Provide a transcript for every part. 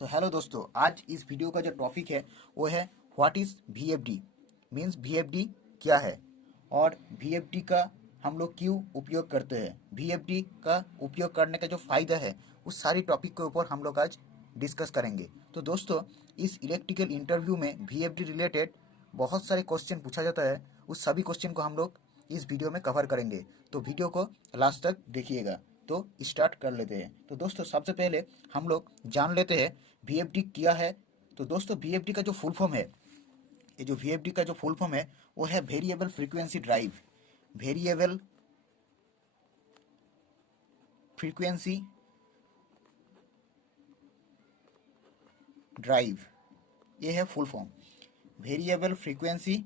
तो हेलो दोस्तों, आज इस वीडियो का जो टॉपिक है वो है what is VFD. Means VFD क्या है और वीएफडी का हम लोग क्यों उपयोग करते हैं, वीएफडी का उपयोग करने का जो फ़ायदा है, उस सारी टॉपिक के ऊपर हम लोग आज डिस्कस करेंगे। तो दोस्तों, इस इलेक्ट्रिकल इंटरव्यू में वीएफडी रिलेटेड बहुत सारे क्वेश्चन पूछा जाता है। उस सभी क्वेश्चन को हम लोग इस वीडियो में कवर करेंगे, तो वीडियो को लास्ट तक देखिएगा। तो स्टार्ट कर लेते हैं। तो दोस्तों, सबसे पहले हम लोग जान लेते हैं वीएफडी क्या है। तो दोस्तों, वीएफडी का जो फुल फॉर्म है, ये जो वीएफडी का जो फुल फॉर्म है वो है variable frequency drive. Variable frequency drive, ये है full form, variable frequency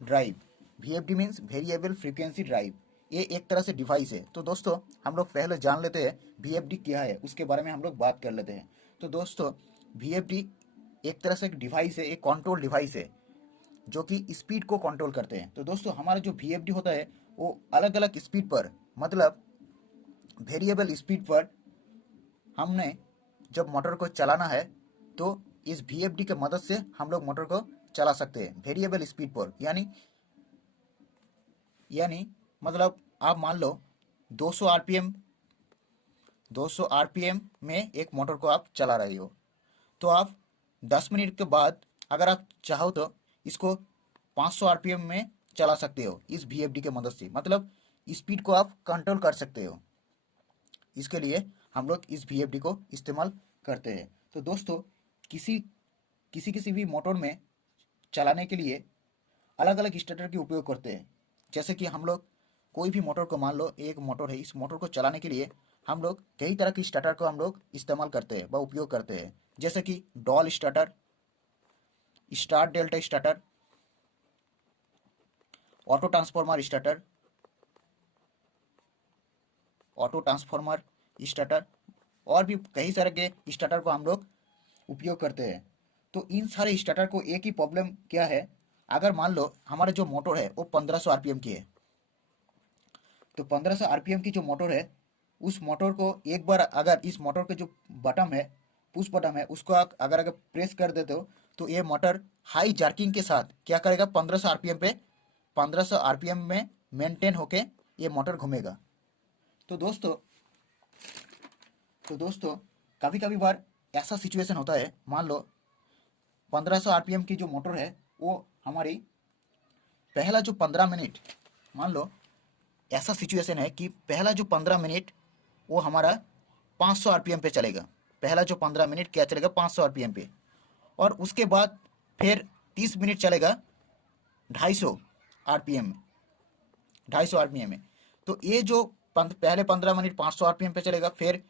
drive. VFD means variable frequency drive. ये एक तरह से डिवाइस है। तो दोस्तों, हम लोग पहले जान लेते हैं वीएफडी क्या है, उसके बारे में हम लोग बात कर लेते हैं। तो दोस्तों, वीएफडी एक तरह से एक डिवाइस है, एक कंट्रोल डिवाइस है जो कि स्पीड को कंट्रोल करते हैं। तो दोस्तों, हमारा जो वीएफडी होता है वो अलग अलग स्पीड पर, मतलब वेरिएबल स्पीड पर हमने जब मोटर को चलाना है तो इस वीएफडी के मदद से हम लोग मोटर को चला सकते हैं वेरिएबल स्पीड पर। यानी मतलब आप मान लो 200 आरपीएम 200 आरपीएम में एक मोटर को आप चला रहे हो, तो आप 10 मिनट के बाद अगर आप चाहो तो इसको 500 आरपीएम में चला सकते हो इस वीएफडी के मदद से। मतलब स्पीड को आप कंट्रोल कर सकते हो। इसके लिए हम लोग इस वीएफडी को इस्तेमाल करते हैं। तो दोस्तों, किसी किसी किसी भी मोटर में चलाने के लिए अलग अलग स्टार्टर के उपयोग करते हैं। जैसे कि हम लोग कोई भी मोटर को, मान लो एक मोटर है, इस मोटर को चलाने के लिए हम लोग कई तरह की स्टार्टर को हम लोग इस्तेमाल करते हैं व उपयोग करते हैं। जैसे कि doll starter, star delta starter, auto transformer starter, auto transformer starter, और भी कई तरह के स्टार्टर को हम लोग उपयोग करते हैं। तो इन सारे स्टार्टर को एक ही प्रॉब्लम क्या है, अगर मान लो हमारा जो मोटर है वो 1500 आरपीएम की है, तो 1500 आरपीएम की जो मोटर है, उस मोटर को एक बार अगर इस मोटर के जो बटन है, पुश बटन है, उसको आप अगर प्रेस कर देते हो तो ये मोटर हाई जार्किंग के साथ क्या करेगा, 1500 आरपीएम पे 1500 आरपीएम में मेंटेन होके ये मोटर घूमेगा। तो दोस्तों तो दोस्तों कभी कभी बार ऐसा सिचुएशन होता है, मान लो 1500 आरपीएम की जो मोटर है वो हमारी पहला जो 15 मिनट, मान लो ऐसा सिचुएशन है कि पहला जो 15 मिनट वो हमारा 500 आरपीएम पे चलेगा। पहला जो 15 मिनट क्या चलेगा, 500 आरपीएम पे। और उसके बाद फिर 30 मिनट चलेगा 250 आरपीएम, 250 आरपीएम में। तो ये जो पहले 15 मिनट 500 आरपीएम पे चलेगा, फिर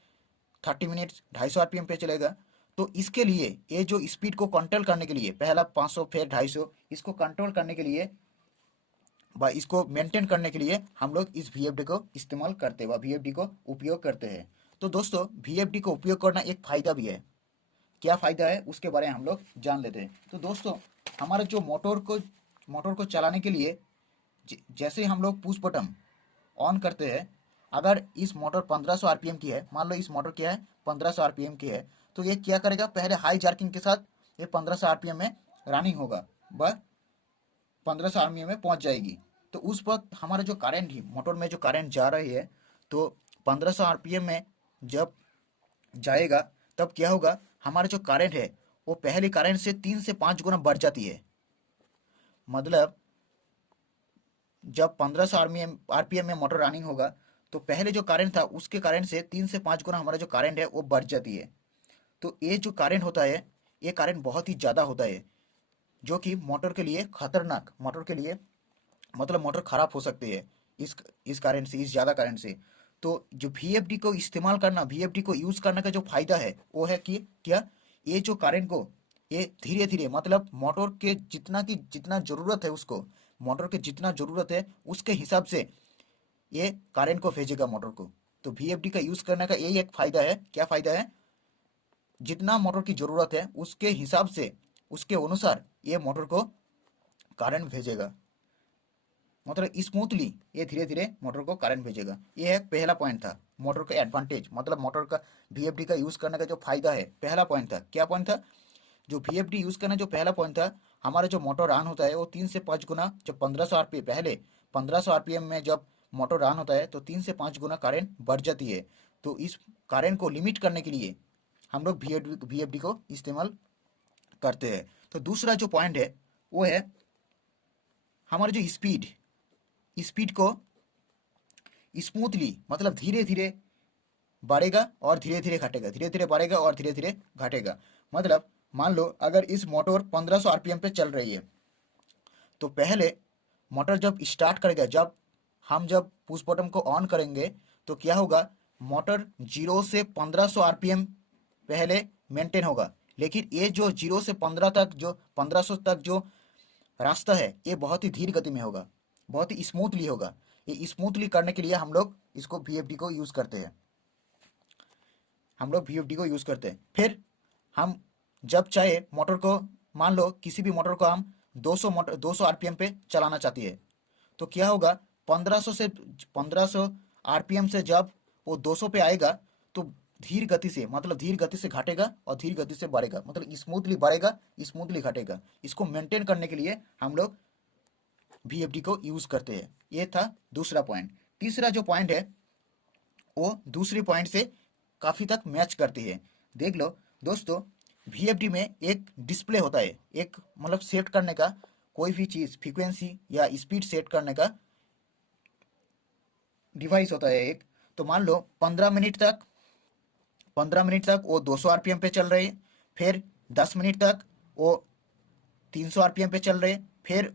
30 मिनट 250 आरपीएम पे चलेगा। तो इसके लिए ये जो स्पीड को कंट्रोल करने के लिए, पहला 500 फिर 250, इसको कंट्रोल करने के लिए व इसको मेंटेन करने के लिए हम लोग इस वीएफडी को इस्तेमाल करते हैं व वीएफडी को उपयोग करते हैं। तो दोस्तों, वीएफडी को उपयोग करना एक फ़ायदा भी है। क्या फ़ायदा है उसके बारे में हम लोग जान लेते हैं। तो दोस्तों, हमारे जो मोटर को चलाने के लिए जैसे हम लोग पुश बटन ऑन करते हैं, अगर इस मोटर 1500 आरपीएम की है, मान लो इस मोटर क्या है 1500 आरपीएम की है, तो ये क्या करेगा, पहले हाई जार्किंग के साथ ये 1500 आरपीएम में रनिंग होगा, वह 1500 आरपीएम में पहुंच जाएगी। तो उस वक्त हमारा जो करंट ही मोटर में जो करंट जा रही है, तो 1500 आरपीएम में जब जाएगा तब क्या होगा, हमारा जो करंट है वो पहले करंट से 3 से 5 गुना बढ़ जाती है। मतलब जब 1500 आरपीएम में मोटर रनिंग होगा तो पहले जो करंट था उसके करंट से 3 से 5 गुना हमारा जो करंट है वो बढ़ जाती है। तो ये जो करंट होता है, ये करंट बहुत ही ज़्यादा होता है, जो कि मोटर के लिए खतरनाक, मोटर के लिए मतलब मोटर खराब हो सकती है इस करंट से, इस ज़्यादा करंट से। तो जो वीएफडी को इस्तेमाल करना, वीएफडी को यूज़ करने का जो फ़ायदा है वो है कि क्या, ये जो करंट को ये धीरे धीरे, मतलब मोटर के जितना ज़रूरत है उसको, मोटर के जितना ज़रूरत है उसके हिसाब से ये करंट को भेजेगा मोटर को। तो वीएफडी का यूज़ करने का यही एक फ़ायदा है। क्या फ़ायदा है, जितना मोटर की ज़रूरत है उसके हिसाब से, उसके अनुसार ये मोटर को करंट भेजेगा। मतलब स्मूथली ये धीरे धीरे मोटर को करंट भेजेगा। ये है पहला पॉइंट था मोटर का एडवांटेज, मतलब मोटर का वीएफडी का यूज़ करने का जो फायदा है। पहला पॉइंट था, क्या पॉइंट था? जो वीएफडी यूज़ करना जो पहला पॉइंट था, हमारा जो मोटर रन होता है वो 3 से 5 गुना, जब 1500 आरपीएम पहले 1500 आरपीएम में जब मोटर रन होता है तो 3 से 5 गुना करंट बढ़ जाती है। तो इस करंट को लिमिट करने के लिए हम लोग वीएफडी को इस्तेमाल करते हैं। तो दूसरा जो पॉइंट है वो है हमारा जो स्पीड, स्पीड को स्मूथली, मतलब धीरे धीरे बढ़ेगा और धीरे धीरे घटेगा, धीरे धीरे बढ़ेगा और धीरे धीरे घटेगा। मतलब मान लो अगर इस मोटर 1500 आरपीएम पे चल रही है, तो पहले मोटर जब स्टार्ट करेगा, जब पुश बटन को ऑन करेंगे तो क्या होगा, मोटर 0 से 1500 आरपीएम पहले मेंटेन होगा। लेकिन ये जो 0 से 15 तक, जो 1500 तक जो रास्ता है, ये बहुत ही धीर गति में होगा, बहुत ही स्मूथली होगा। ये स्मूथली करने के लिए हम लोग इसको वीएफडी को यूज़ करते हैं, हम लोग वीएफडी को यूज़ करते हैं। फिर हम जब चाहे मोटर को, मान लो किसी भी मोटर को हम 200 आरपीएम पे चलाना चाहती है, तो क्या होगा, 1500 आरपीएम से जब वो 200 पे आएगा तो धीर गति से, मतलब धीर गति से घटेगा और धीर गति से बढ़ेगा, मतलब स्मूथली बढ़ेगा, स्मूथली घटेगा। इसको मेंटेन करने के लिए हम लोग वीएफडी को यूज़ करते हैं। ये था दूसरा पॉइंट। तीसरा जो पॉइंट है वो दूसरी पॉइंट से काफ़ी तक मैच करती है। देख लो दोस्तों, वीएफडी में एक डिस्प्ले होता है, एक मतलब सेट करने का, कोई भी चीज़ फ्रीक्वेंसी या स्पीड सेट करने का डिवाइस होता है एक। तो मान लो 15 मिनट तक वो 200 आरपीएम पे चल रही है, फिर 10 मिनट तक वो 300 आरपीएम पे चल रहे हैं, फिर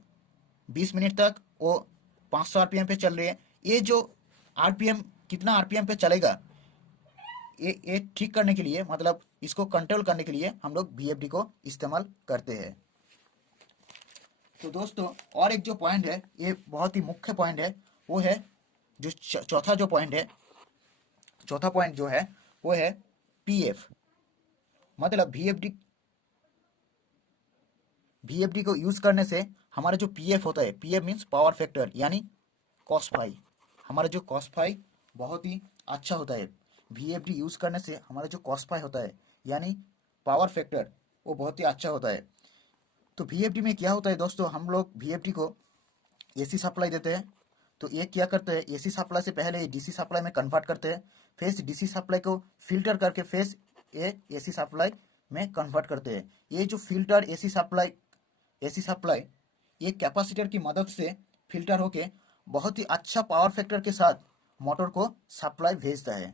20 मिनट तक वो 500 आरपीएम पे चल रही है। ये जो आरपीएम, कितना आरपीएम पे चलेगा, ये ठीक करने के लिए, मतलब इसको कंट्रोल करने के लिए हम लोग वीएफडी को इस्तेमाल करते हैं। तो दोस्तों और एक जो पॉइंट है, ये बहुत ही मुख्य पॉइंट है, वो है जो चौथा जो पॉइंट है, चौथा पॉइंट जो है वो है पीएफ। मतलब वीएफडी को यूज़ करने से हमारा जो पीएफ होता है, पीएफ मीन्स पावर फैक्टर, यानी कॉस फाई, हमारा जो कॉस फाई बहुत ही अच्छा होता है। वीएफडी यूज़ करने से हमारा जो कॉस फाई होता है, यानी पावर फैक्टर, वो बहुत ही अच्छा होता है। तो वीएफडी में क्या होता है दोस्तों, हम लोग वीएफडी को एसी सप्लाई देते हैं। तो ये क्या करते हैं, एसी सप्लाई से पहले डीसी सप्लाई में कन्वर्ट करते हैं, फिर डीसी सप्लाई को फिल्टर करके फिर ये एसी सप्लाई में कन्वर्ट करते हैं। ये जो फिल्टर एसी सप्लाई ये कैपेसिटर की मदद से फिल्टर होके बहुत ही अच्छा पावर फैक्टर के साथ मोटर को सप्लाई भेजता है।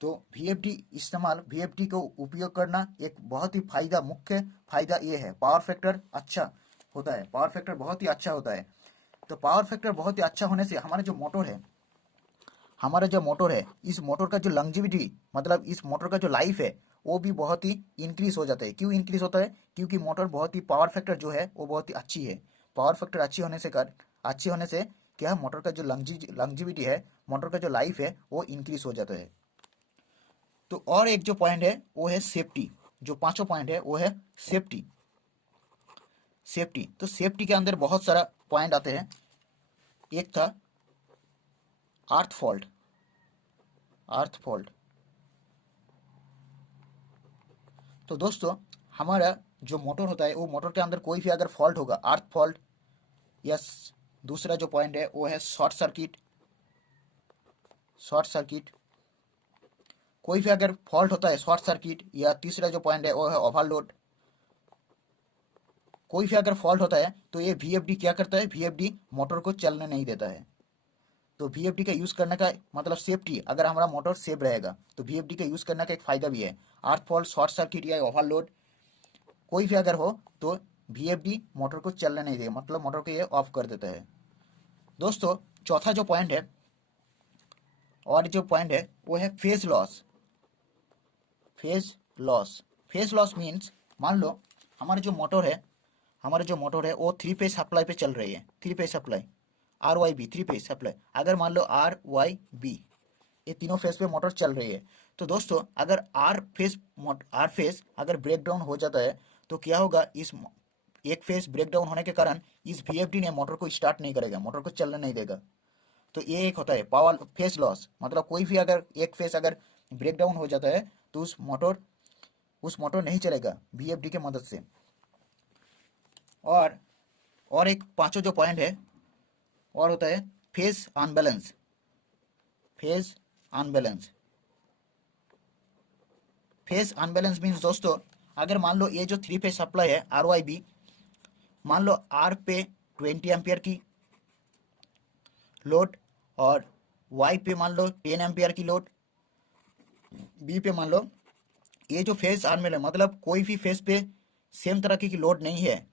तो वीएफडी को उपयोग करना एक बहुत ही मुख्य फायदा ये है, पावर फैक्टर अच्छा होता है, पावर फैक्टर बहुत ही अच्छा होता है। तो पावर फैक्टर बहुत ही अच्छा होने से हमारा जो मोटर है, इस मोटर का जो लंजीविटी, मतलब इस मोटर का जो लाइफ है, वो भी बहुत ही इंक्रीज हो जाता है। क्यों इंक्रीज होता है? क्योंकि मोटर बहुत ही, पावर फैक्टर जो है वो बहुत ही अच्छी है। पावर फैक्टर अच्छी होने से क्या है, मोटर का जो लंजीविटी है, मोटर का जो लाइफ है, वो इंक्रीज हो जाता है। तो और एक जो पॉइंट है वो है सेफ्टी। जो पांचों पॉइंट है वो है सेफ्टी। सेफ्टी, तो सेफ्टी के अंदर बहुत सारा पॉइंट आते हैं। एक था अर्थ फॉल्ट। तो दोस्तों हमारा जो मोटर होता है, वो मोटर के अंदर कोई भी अगर फॉल्ट होगा, अर्थ फॉल्ट, या दूसरा जो पॉइंट है वो है शॉर्ट सर्किट, कोई भी अगर फॉल्ट होता है, शॉर्ट सर्किट, या तीसरा जो पॉइंट है वो है ओवरलोड। कोई भी अगर फॉल्ट होता है तो ये वीएफडी क्या करता है, वीएफडी मोटर को चलने नहीं देता है। तो वीएफडी का यूज़ करने का मतलब सेफ्टी, अगर हमारा मोटर सेफ रहेगा तो वीएफडी का यूज़ करने का एक फ़ायदा भी है। अर्थ फॉल्ट, शॉर्ट सर्किट या ओवरलोड कोई भी अगर हो तो वीएफडी मोटर को चलने नहीं देगा, मतलब मोटर को ये ऑफ कर देता है। दोस्तों चौथा जो पॉइंट है, और जो पॉइंट है वो है फेज लॉस मीन्स, मान लो हमारा जो मोटर है वो 3 फेज सप्लाई पे चल रही है, 3 phase supply, RYB 3 phase supply. अगर मान लो RYB ये तीनों फेज पे मोटर चल रही है, तो दोस्तों अगर आर फेज अगर ब्रेक डाउन हो जाता है तो क्या होगा, एक फेस ब्रेकडाउन होने के कारण इस VFD ने मोटर को स्टार्ट नहीं करेगा, मोटर को चलने नहीं देगा। तो ये एक होता है पावर फेस लॉस, मतलब कोई भी अगर एक फेस अगर ब्रेकडाउन हो जाता है तो उस मोटर नहीं चलेगा VFD के मदद से। और और एक पांचों जो पॉइंट है और होता है face unbalance. Face unbalance face unbalance means दोस्तों, अगर मान लो ये जो थ्री फेस सप्लाई है RYB, मान लो आर पे 20 एम्पियर की लोड और वाई पे मान लो 10 एम्पियर की लोड, बी पे मान लो ये जो फेस अनबैलेंस मतलब कोई भी फेस पे सेम तरह की लोड नहीं है,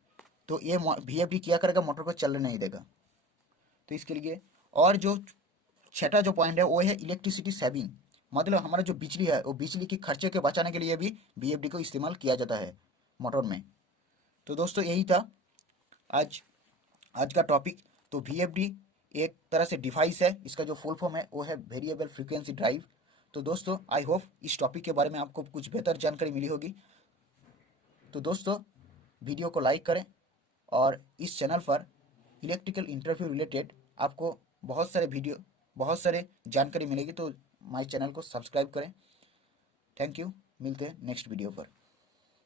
तो ये VFD क्या करेगा, मोटर को चलने नहीं देगा। तो इसके लिए और जो छठा जो पॉइंट है वो है इलेक्ट्रिसिटी सेविंग, मतलब हमारा जो बिजली है वो बिजली की खर्चे के बचाने के लिए भी VFD को इस्तेमाल किया जाता है मोटर में। तो दोस्तों यही था आज आज का टॉपिक। तो VFD एक तरह से डिवाइस है, इसका जो फुल फॉर्म है वो है वेरिएबल फ्रीक्वेंसी ड्राइव। तो दोस्तों आई होप इस टॉपिक के बारे में आपको कुछ बेहतर जानकारी मिली होगी। तो दोस्तों वीडियो को लाइक करें और इस चैनल पर इलेक्ट्रिकल इंटरव्यू रिलेटेड आपको बहुत सारे जानकारी मिलेगी, तो माय चैनल को सब्सक्राइब करें। थैंक यू, मिलते हैं नेक्स्ट वीडियो पर।